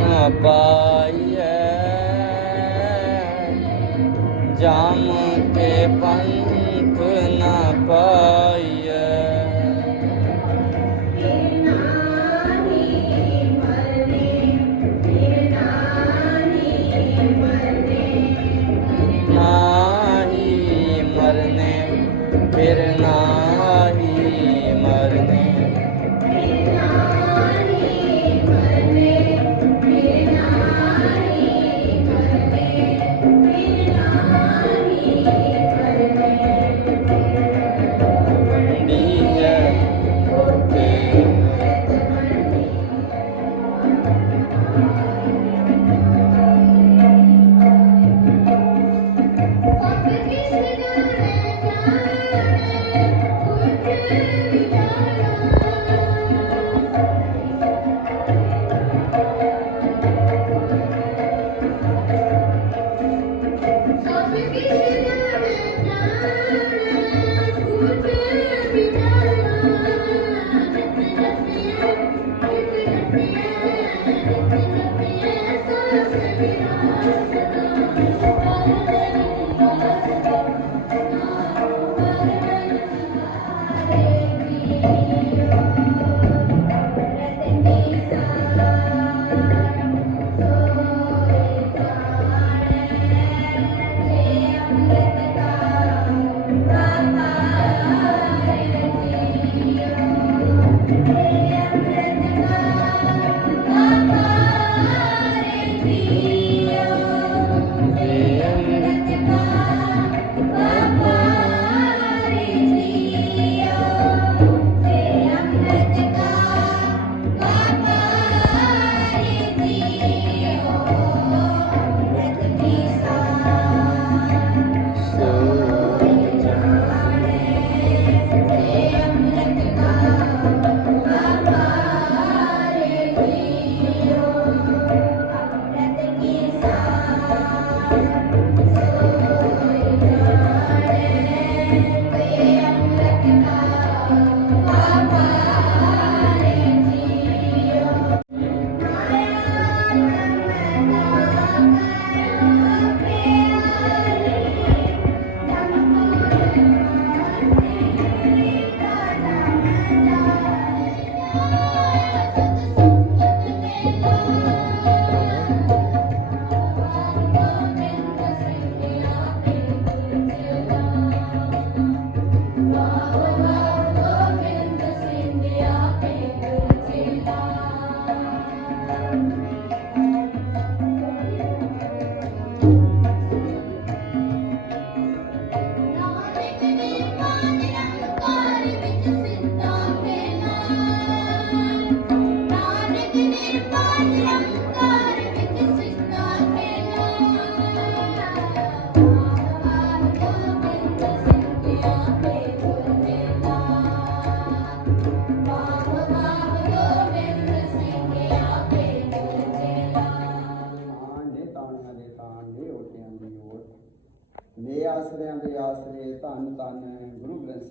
ਨਾ ਫਿਰ ਨਾਹੀ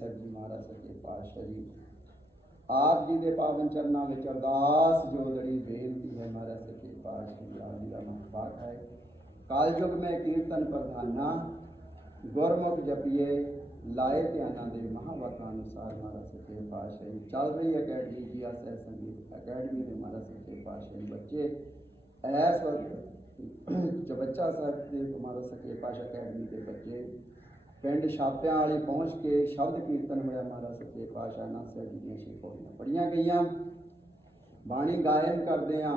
ਸਾਹਿਬ ਜੀ ਮਹਾਰਾਜ ਸੱਚੇ ਪਾਤਸ਼ਾਹ ਜੀ ਆਪ ਜੀ ਦੇ ਪਾਵਨ ਚਰਨਾਂ ਵਿੱਚ ਅਰਦਾਸ ਜੋਦੜੀ ਬੇਨਤੀ ਹੈ ਮਹਾਰਾਜ ਸੱਚੇ ਪਾਤਸ਼ਾਹ ਜੀ ਆਪ ਜੀ ਦਾ ਮਹਤਾਕ ਹੈ ਕਾਲਯੁਗ ਮੈਂ ਕੀਰਤਨ ਪ੍ਰਧਾਨਾ ਗੁਰਮੁਖ ਜਪੀਏ ਲਾਏ ਧਿਆਨਾਂ ਦੇ ਮਹਾਵਤਾਂ ਅਨੁਸਾਰ ਮਹਾਰਾਜ ਸੱਚੇ ਪਾਤਸ਼ਾਹ ਜੀ ਚੱਲ ਰਹੀ ਅਕੈਡਮੀ ਜੀ ਆਸੈ ਸੰਗੀਤ ਅਕੈਡਮੀ ਦੇ ਮਹਾਰਾਜ ਸੱਚੇ ਪਾਤਸ਼ਾਹ ਜੀ ਬੱਚੇ ਐਸ ਵਕਤ ਚਬੱਚਾ ਸਾਹਿਬ ਦੇ ਕੁਮਾਰ ਸਕੇ ਪਾਸ਼ਾ ਅਕੈਡਮੀ ਦੇ ਬੱਚੇ ਪਿੰਡ ਛਾਪਿਆਂ ਵਾਲੇ ਪਹੁੰਚ ਕੇ ਸ਼ਬਦ ਕੀਰਤਨ ਹੋਇਆ ਮਹਾਰਾਜ ਸੱਚੇ ਪਾਤਸ਼ਾਹ ਨਾਲ ਸਾਹਿਬ ਜੀ ਦੀਆਂ ਸ਼ਿਕੋੜੀਆਂ ਪੜੀਆਂ ਗਈਆਂ। ਬਾਣੀ ਗਾਇਨ ਕਰਦੇ ਆ,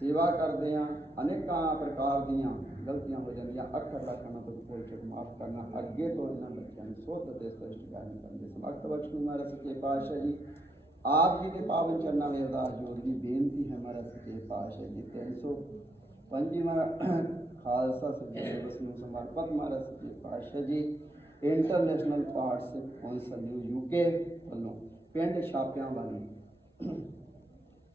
ਸੇਵਾ ਕਰਦੇ ਆ, ਅਨੇਕਾਂ ਪ੍ਰਕਾਰ ਦੀਆਂ ਗਲਤੀਆਂ ਹੋ ਜਾਂਦੀਆਂ ਅੱਖਰ ਰੱਖਣਾ ਤੋਂ ਭੁੱਲ ਚੁੱਕ ਮਾਫ ਕਰਨਾ, ਅੱਗੇ ਤੋਂ ਇਹਨਾਂ ਬੱਚਿਆਂ ਨੂੰ ਸੋਧ ਤੇ ਸਪਸ਼ਟ ਗਾਇਨ ਕਰਨ ਦੇ ਸਮਰਥ ਬਖਸ਼ ਮਹਾਰਾਜ ਸੱਚੇ ਪਾਤਸ਼ਾਹ ਜੀ। ਆਪ ਜੀ ਦੇ ਪਾਵਨ ਚਰਨਾਂ ਵਿੱਚ ਅਰਦਾਸ ਦੀ ਬੇਨਤੀ ਹੈ ਮਹਾਰਾਜ ਸੱਚੇ ਪਾਤਸ਼ਾਹ ਜੀ 325ਵਾਂ ਖਾਲਸਾ ਸੱਚੇ ਦਿਵਸ ਨੂੰ ਸਮਰਪਿਤ ਮਹਾਰਾਜ ਸੱਚੇ ਪਾਤਸ਼ਾਹ ਜੀ ਇੰਟਰਨੈਸ਼ਨਲ ਪਾਰਟਸ ਕੌਂਸਲ ਯੂਕੇ ਵੱਲੋਂ ਪਿੰਡ ਛਾਪਿਆਂ ਵਾਲੀ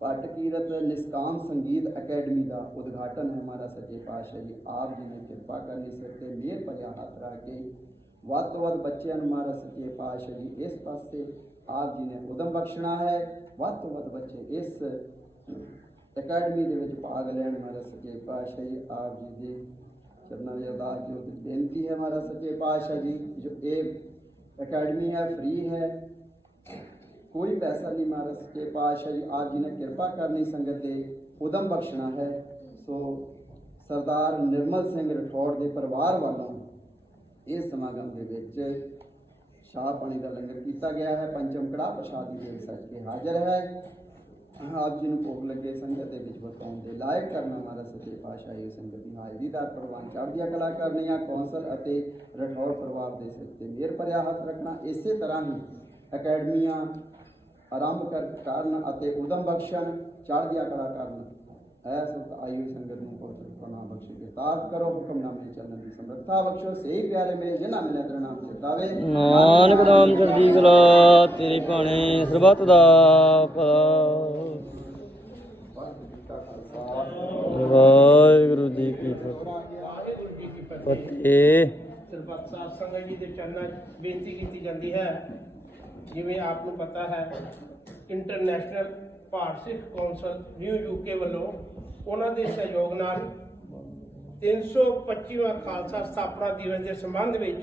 ਭੱਟ ਕੀਰਤ ਨਿਸਕਾਮ ਸੰਗੀਤ ਅਕੈਡਮੀ ਦਾ ਉਦਘਾਟਨ ਹੈ ਮਹਾਰਾਜ ਸੱਚੇ ਪਾਤਸ਼ਾਹ ਜੀ ਆਪ ਜੀ ਨੇ ਕਿਰਪਾ ਕਰਨੀ ਸਿਰ ਤੇ ਮਿਹਰ ਭਰਿਆ ਹੱਥ ਰੱਖ ਕੇ ਵੱਧ ਤੋਂ ਵੱਧ ਬੱਚਿਆਂ ਨੂੰ ਮਹਾਰਾਜ ਸੱਚੇ ਪਾਤਸ਼ਾਹ ਜੀ ਇਸ ਪਾਸੇ ਆਪ ਜੀ ਨੇ ਉਦਮ ਬਖਸ਼ਣਾ ਹੈ ਵੱਧ ਤੋਂ ਵੱਧ ਬੱਚੇ ਇਸ ਅਕੈਡਮੀ ਦੇ ਵਿੱਚ ਭਾਗ ਲੈਣ ਮਹਾਰਾਜ ਸੱਚੇ ਪਾਤਸ਼ਾਹ ਜੀ, ਆਪ ਜੀ ਦੇ ਚਰਨਾਂ ਦੀ ਅਰਦਾਸ ਜੋ ਬੇਨਤੀ ਹੈ ਮਹਾਰਾਜ ਸੱਚੇ ਪਾਤਸ਼ਾਹ ਜੀ, ਜੋ ਇਹ ਅਕੈਡਮੀ ਹੈ, ਫ੍ਰੀ ਹੈ। ਕੋਈ ਪੈਸਾ ਨਹੀਂ ਮਹਾਰਾਜ ਸੱਚੇ ਪਾਤਸ਼ਾਹ ਜੀ, ਆਪ ਜੀ ਨੇ ਕਿਰਪਾ ਕਰਨੀ ਸੰਗਤ ਦੇ, ਉਦਮ ਬਖਸ਼ਣਾ ਹੈ। ਸੋ ਸਰਦਾਰ ਨਿਰਮਲ ਸਿੰਘ ਰਠੌੜ ਦੇ ਪਰਿਵਾਰ ਵੱਲੋਂ ਇਸ ਸਮਾਗਮ ਦੇ ਵਿੱਚ ਸ਼ਾਹ ਪਾਣੀ ਦਾ ਲੰਗਰ ਕੀਤਾ ਗਿਆ ਹੈ। ਪੰਚਮ ਕੜਾ ਪ੍ਰਸ਼ਾਦੀ ਦੇ ਸੱਚ ਕੇ ਹਾਜ਼ਰ ਹੈ। ਆਪ ਜੀ ਨੂੰ ਭੋਗ ਲੱਗੇ, ਸੰਗਤ ਦੇ ਵਿੱਚ ਵਰਤਾਉਣ ਦੇ ਲਾਇਕ ਕਰਨਾ ਮਹਾਰਾਜ ਸੱਚੇ ਪਾਤਸ਼ਾਹ ਸੰਗਤ ਦੀ ਹਾਜ਼ਰੀ ਦਾ ਪ੍ਰਵਾਨ ਚੜ੍ਹਦੀਆਂ ਕਲਾ ਕਰਨੀਆਂ ਕੌਂਸਲ ਅਤੇ ਰਠੌੜ ਪਰਿਵਾਰ ਦੇ ਸਿਰ ਤੇ ਮਿਹਰ ਭਰਿਆ ਹੱਥ ਰੱਖਣਾ, ਇਸੇ ਤਰ੍ਹਾਂ ਹੀ ਅਕੈਡਮੀਆਂ ਆਰੰਭ ਕਰ, ਕਰਨ ਅਤੇ ਉਦਮ ਬਖਸ਼ਣ, ਚੜ੍ਹਦੀਆਂ ਕਲਾ ਕਰਨ। ਐ ਸਤ ਆਯੂ ਸੰਗਤ ਨੂੰ ਬਹੁਤ ਪ੍ਰਣਾਮ ਬਖਸ਼ੇ ਕੇ ਤਾਤ ਕਰੋ, ਹੁਕਮਨਾਮੇ ਚੱਲਣ ਦੀ ਸਮਰੱਥਾ ਬਖਸ਼ੋ, ਸਹੀ ਪਿਆਰੇ ਮੇਰੇ ਜਿਨ੍ਹਾਂ ਮਿਲਿਆ ਤੇਰਾ ਨਾਮ ਚਿਤਾਵੇ ਨਾਨਕ ਨਾਮ ਚੜ੍ਹਦੀ ਕਲਾ, ਤੇਰੀ ਬਾਣੇ ਸਰਬੱਤ ਦਾ ਭਲਾ ਵਾਹਿਗੁਰੂ ਜੀ ਕਾ ਖਾਲਸਾ ਵਾਹਿਗੁਰੂ ਜੀ ਕੀ ਫਤਿਹ। ਵਾਹਿਗੁਰੂ ਜੀ ਕੀ ਫਤਿਹ ਸਰਬੱਤ ਸਾਧ ਸੰਗਤ ਜੀ ਦੇ ਚਰਨਾਂ 'ਚ ਬੇਨਤੀ ਕੀਤੀ ਜਾਂਦੀ ਹੈ, ਜਿਵੇਂ ਆਪ ਨੂੰ ਪਤਾ ਹੈ, international Bharat Sikh council New UK ਵੱਲੋਂ ਉਹਨਾਂ ਦੇ ਸਹਿਯੋਗ ਨਾਲ 325ਵਾਂ ਖਾਲਸਾ ਸਥਾਪਨਾ ਦਿਵਸ ਦੇ ਸੰਬੰਧ ਵਿੱਚ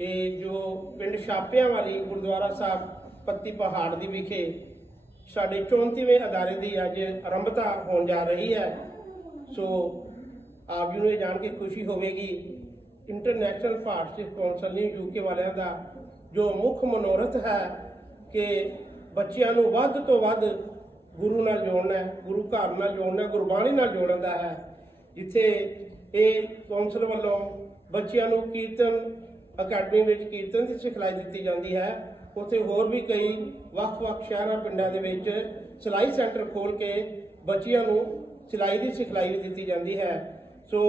ਇਹ ਜੋ ਪਿੰਡ ਛਾਪਿਆਂ ਵਾਲੀ ਗੁਰਦੁਆਰਾ ਸਾਹਿਬ ਪੱਤੀ ਪਹਾੜ ਦੀ ਵਿਖੇ ਸਾਡੇ 34ਵੇਂ ਅਦਾਰੇ ਦੀ ਅੱਜ ਆਰੰਭਤਾ ਹੋਣ ਜਾ ਰਹੀ ਹੈ। ਸੋ ਆਪ ਜੀ ਨੂੰ ਇਹ ਜਾਣ ਕੇ ਖੁਸ਼ੀ ਹੋਵੇਗੀ ਇੰਟਰਨੈਸ਼ਨਲ ਭਾਰਤ ਸਿੱਖ ਕੌਂਸਲ ਨੇ ਯੂਕੇ ਵਾਲਿਆਂ ਦਾ, ਜੋ ਮੁੱਖ ਮਨੋਰਥ ਹੈ ਕਿ ਬੱਚਿਆਂ ਨੂੰ ਵੱਧ ਤੋਂ ਵੱਧ ਗੁਰੂ ਨਾਲ ਜੋੜਨਾ ਹੈ, ਗੁਰੂ ਘਰ ਨਾਲ ਜੋੜਨਾ, ਗੁਰਬਾਣੀ ਨਾਲ ਜੋੜਨ ਦਾ ਹੈ, ਜਿੱਥੇ ਇਹ ਕੌਂਸਲ ਵੱਲੋਂ ਬੱਚਿਆਂ ਨੂੰ ਕੀਰਤਨ ਅਕੈਡਮੀ ਵਿੱਚ ਕੀਰਤਨ ਦੀ ਸਿਖਲਾਈ ਦਿੱਤੀ ਜਾਂਦੀ ਹੈ। ਉੱਥੇ ਹੋਰ ਵੀ ਕਈ ਵੱਖ-ਵੱਖ ਸ਼ਹਿਰਾਂ, ਪਿੰਡਾਂ ਦੇ ਵਿੱਚ ਸਿਲਾਈ ਸੈਂਟਰ ਖੋਲ ਕੇ ਬੱਚਿਆਂ ਨੂੰ ਸਿਲਾਈ ਦੀ ਸਿਖਲਾਈ ਵੀ ਦਿੱਤੀ ਜਾਂਦੀ ਹੈ। ਸੋ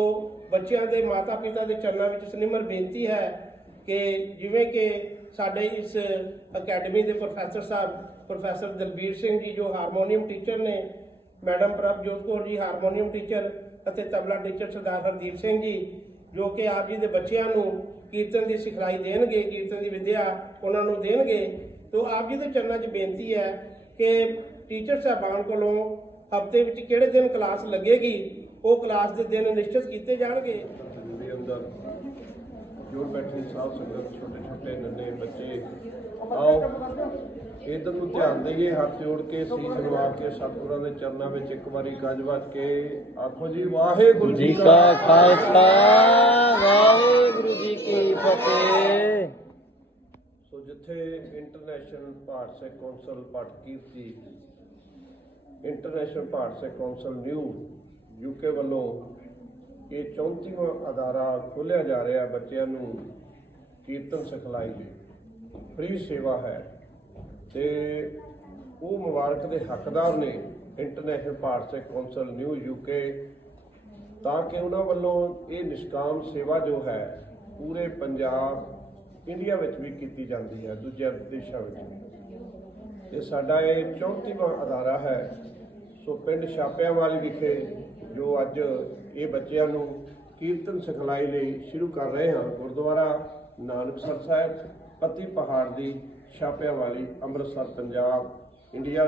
ਬੱਚਿਆਂ ਦੇ ਮਾਤਾ-ਪਿਤਾ ਦੇ ਚਰਨਾਂ ਵਿੱਚ ਸਨਿਮਰ ਬੇਨਤੀ ਹੈ ਕਿ ਜਿਵੇਂ ਕਿ ਸਾਡੇ ਇਸ ਅਕੈਡਮੀ ਦੇ ਪ੍ਰੋਫੈਸਰ ਸਾਹਿਬ, ਪ੍ਰੋਫੈਸਰ ਦਲਬੀਰ ਸਿੰਘ ਜੀ, ਜੋ ਹਾਰਮੋਨੀਅਮ ਟੀਚਰ ਨੇ, madam Prabhjot Kaur ji, harmonium teacher ਅਤੇ ਤਬਲਾ ਟੀਚਰ ਸਰਦਾਰ ਹਰਦੀਪ ਸਿੰਘ ਜੀ, ਜੋ ਕਿ ਆਪ ਜੀ ਦੇ ਬੱਚਿਆਂ ਨੂੰ ਕੀਰਤਨ ਦੀ ਸਿਖਲਾਈ ਦੇਣਗੇ, ਕੀਰਤਨ ਦੀ ਵਿਦਿਆ ਉਹਨਾਂ ਨੂੰ ਦੇਣਗੇ। ਤੋਂ ਆਪ ਜੀ ਦੇ ਚਰਨਾਂ 'ਚ ਬੇਨਤੀ ਹੈ ਕਿ ਟੀਚਰ ਸਾਹਿਬਾਨ ਕੋਲੋਂ ਹਫ਼ਤੇ ਵਿੱਚ ਕਿਹੜੇ ਦਿਨ ਕਲਾਸ ਲੱਗੇਗੀ? ਉਹ ਕਲਾਸ ਦੇ ਦਿਨ ਨਿਸ਼ਚਿਤ ਕੀਤੇ ਜਾਣਗੇ? ਦੇ ਅੰਦਰ ਜੋ ਬੈਠੇ ਸਾਧ ਸੰਗਤ ਛੋਟੇ ਛੋਟੇ ਨੰਨੇ ਬੱਚੇ ਆਓ। ਇਧਰ ਨੂੰ ਧਿਆਨ ਦੇਈਏ ਹੱਥ ਜੋੜ ਕੇ ਸੀਸ ਨਵਾ ਕੇ ਸਤਿਗੁਰਾਂ ਦੇ ਚਰਨਾਂ ਵਿੱਚ ਇੱਕ ਵਾਰੀ ਗੱਜ ਵੱਜ ਕੇ ਆਖੋ ਜੀ ਵਾਹਿਗੁਰੂ ਜੀ ਕਾ ਖਾਲਸਾ। ਵਾਹਿਗੁਰੂ ਜੀ ਕੀ ਫਤਿਹ। ਸੋ ਜਿੱਥੇ international Bharat Sikh council Patkirat ji international Bharat Sikh council New UK ਵੱਲੋਂ ਇਹ 34ਵਾਂ ਅਦਾਰਾ ਖੋਲ੍ਹਿਆ ਜਾ ਰਿਹਾ ਬੱਚਿਆਂ ਨੂੰ ਕੀਰਤਨ ਸਿਖਲਾਈ ਦੀ ਫ੍ਰੀ ਸੇਵਾ ਹੈ। ਤੇ ਉਹ ਮੁਬਾਰਕ ਦੇ ਹੱਕਦਾਰ ਨੇ international Bharat Sikh council New UK ਤਾਂ ਕਿ ਉਹਨਾਂ ਵੱਲੋਂ ਇਹ ਨਿਸ਼ਕਾਮ ਸੇਵਾ ਜੋ ਹੈ ਪੂਰੇ ਪੰਜਾਬ ਇੰਡੀਆ ਵਿੱਚ ਵੀ ਕੀਤੀ ਜਾਂਦੀ ਹੈ ਦੂਜੇ ਦੇਸ਼ਾਂ ਵਿੱਚ ਵੀ। ਇਹ ਸਾਡਾ ਇਹ 34ਵਾਂ ਅਦਾਰਾ ਹੈ। ਸੋ ਪਿੰਡ ਛਾਪਿਆਂਵਾਲੀ ਵਿਖੇ ਜੋ ਅੱਜ ਇਹ ਬੱਚਿਆਂ ਨੂੰ ਕੀਰਤਨ ਸਿਖਲਾਈ ਲਈ ਸ਼ੁਰੂ ਕਰ ਰਹੇ ਹਾਂ, ਗੁਰਦੁਆਰਾ ਨਾਨਕਸਰ ਸਾਹਿਬ, ਪੱਤੀ ਪਹਾੜ ਦੀ ਛਾਪਿਆਂਵਾਲੀ, ਅੰਮ੍ਰਿਤਸਰ, ਪੰਜਾਬ, ਇੰਡੀਆ।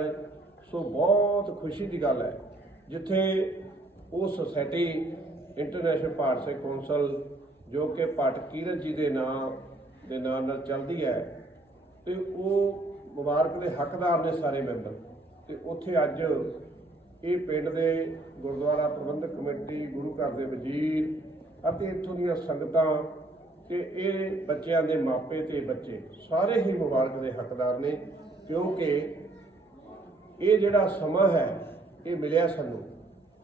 ਸੋ ਬਹੁਤ ਖੁਸ਼ੀ ਦੀ ਗੱਲ ਹੈ, ਜਿੱਥੇ ਉਹ society international Bharat Sikh council ਜੋ ਕਿ ਭੱਟ ਕੀਰਤ ਜੀ ਦੇ ਨਾਂ, ਦੇ ਨਾਲ ਨਾਲ ਚੱਲਦੀ ਹੈ, ਤੇ ਉਹ ਮੁਬਾਰਕ ਦੇ ਹੱਕਦਾਰ ਨੇ ਸਾਰੇ ਮੈਂਬਰ। ਤੇ ਉੱਥੇ ਅੱਜ ਇਹ ਪਿੰਡ ਦੇ ਗੁਰਦੁਆਰਾ ਪ੍ਰਬੰਧਕ ਕਮੇਟੀ, ਗੁਰੂ ਘਰ ਦੇ ਵਜ਼ੀਰ ਅਤੇ ਇੱਥੋਂ ਦੀਆਂ ਸੰਗਤਾਂ ਤੇ ਇਹ ਬੱਚਿਆਂ ਦੇ ਮਾਪੇ ਤੇ ਬੱਚੇ ਸਾਰੇ ਹੀ ਮੁਬਾਰਕ ਦੇ ਹੱਕਦਾਰ ਨੇ, ਕਿਉਂਕਿ ਇਹ ਜਿਹੜਾ ਸਮਾਂ ਹੈ, ਇਹ ਮਿਲਿਆ ਸਾਨੂੰ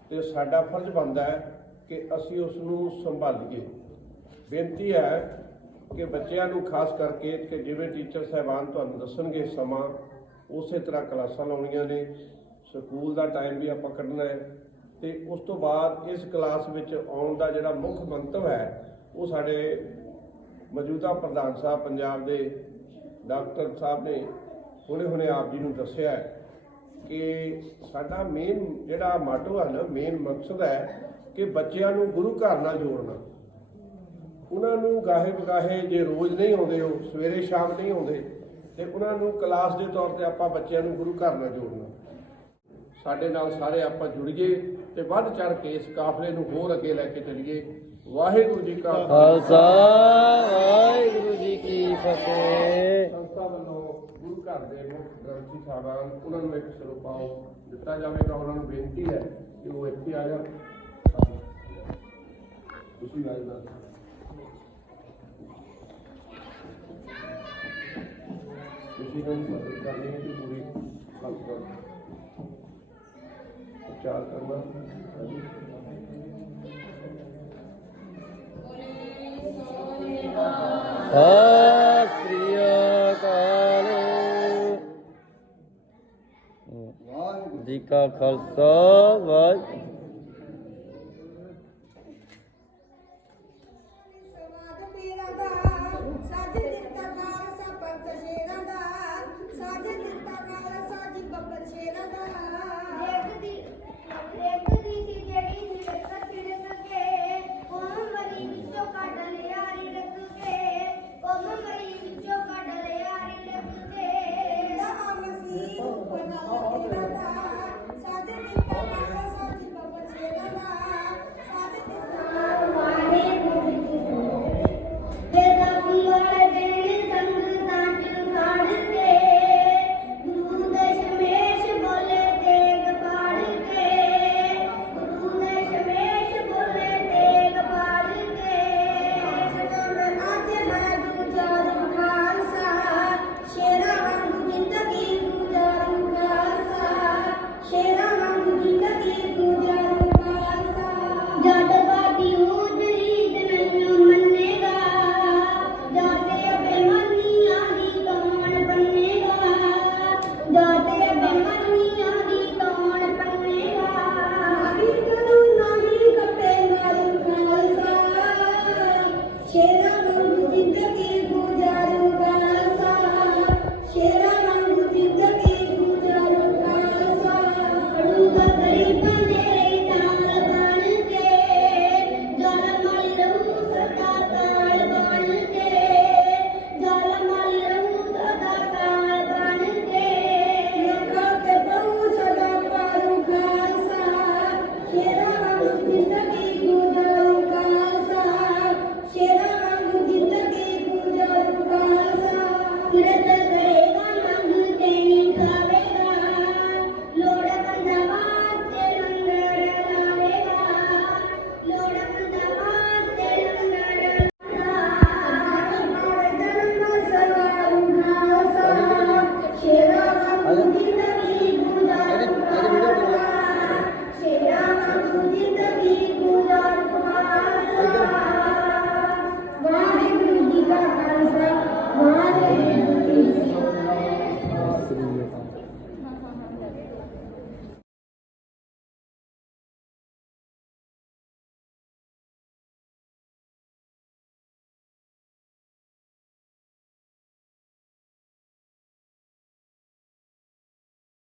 ਤੇ ਸਾਡਾ ਫਰਜ਼ ਬਣਦਾ ਹੈ ਕਿ ਅਸੀਂ ਉਸ ਨੂੰ ਸੰਭਾਲੀਏ। ਬੇਨਤੀ ਹੈ ਕਿ ਬੱਚਿਆਂ ਨੂੰ ਖਾਸ ਕਰਕੇ ਕਿ ਜਿਵੇਂ ਟੀਚਰ ਸਾਹਿਬਾਨ ਤੁਹਾਨੂੰ ਦੱਸਣਗੇ ਸਮਾਂ, ਉਸੇ ਤਰ੍ਹਾਂ ਕਲਾਸਾਂ ਲਾਉਣੀਆਂ ਨੇ, ਸਕੂਲ ਦਾ ਟਾਈਮ ਵੀ ਆਪਾਂ ਕੱਢਣਾ ਹੈ ਤੇ ਉਸ ਤੋਂ ਬਾਅਦ ਇਸ ਕਲਾਸ ਵਿੱਚ ਆਉਣ ਦਾ ਜਿਹੜਾ ਮੁੱਖ ਮੰਤਵ ਹੈ, ਉਹ ਸਾਡੇ ਮੌਜੂਦਾ ਪ੍ਰਧਾਨ ਸਾਹਿਬ ਪੰਜਾਬ ਦੇ ਡਾਕਟਰ ਸਾਹਿਬ ਨੇ ਹੁਣੇ ਹੁਣੇ ਆਪ ਜੀ ਨੂੰ ਦੱਸਿਆ ਹੈ ਕਿ ਸਾਡਾ ਮੇਨ ਜਿਹੜਾ ਮਾਟੋ ਹੈ ਨਾ ਮੇਨ ਮਕਸਦ ਹੈ ਕਿ ਬੱਚਿਆਂ ਨੂੰ ਗੁਰੂ ਘਰ ਨਾਲ ਜੋੜਨਾ। ਉਹਨਾਂ ਨੂੰ ਗਾਹੇ ਬਗਾਹੇ ਜੇ ਰੋਜ਼ ਨਹੀਂ ਆਉਂਦੇ ਉਹ ਸਵੇਰੇ ਸ਼ਾਮ ਨਹੀਂ ਆਉਂਦੇ ਤੇ ਉਹਨਾਂ ਨੂੰ ਕਲਾਸ ਦੇ ਤੌਰ ਤੇ ਆਪਾਂ ਬੱਚਿਆਂ ਨੂੰ ਗੁਰੂ ਘਰ ਨਾਲ ਜੋੜਨਾ। ਸਾਡੇ ਨਾਲ ਸਾਰੇ ਆਪਾਂ ਜੁੜੀਏ ਤੇ ਵੱਧ ਚੜ ਕੇ ਇਸ ਕਾਫਲੇ ਨੂੰ ਹੋਰ ਅੱਗੇ ਲੈ ਕੇ ਚੱਲੀਏ। ਵਾਹਿਗੁਰੂ ਜੀ ਕਾ ਖਾਲਸਾ। ਵਾਹਿਗੁਰੂ ਜੀ ਕੀ ਫਤਿਹ। ਸੰਸਥਾ ਵੱਲੋਂ ਗੁਰੂ ਘਰ ਦੇ ਮੁੱਖ ਗ੍ਰੰਥੀ ਸਾਹਿਬਾਨ ਉਹਨਾਂ ਨੂੰ ਇੱਕ ਸਰੂਪਾਓ ਦਿੱਤਾ ਜਾਵੇਗਾ। ਉਹਨਾਂ ਨੂੰ ਬੇਨਤੀ ਹੈ ਕਿ ਉਹ ਇੱਥੇ ਆ ਜਾਣ। ਤੁਸੀਂ ਆਏ ਨਾ ਤੁਸੀਂ ਨੂੰ ਮਦਦ ਕਰਨੀ ਹੈ ਕਿ ਪੂਰੀ ਕੰਮ ਕਰ। ਉਚਾਰ ਕਰਨਾ। ਹਾਂਜੀ। ਜੀ ਕਾ ਖਾਲਸਾ ਵਾਹਿਗੁਰੂ చేరదా Ve bana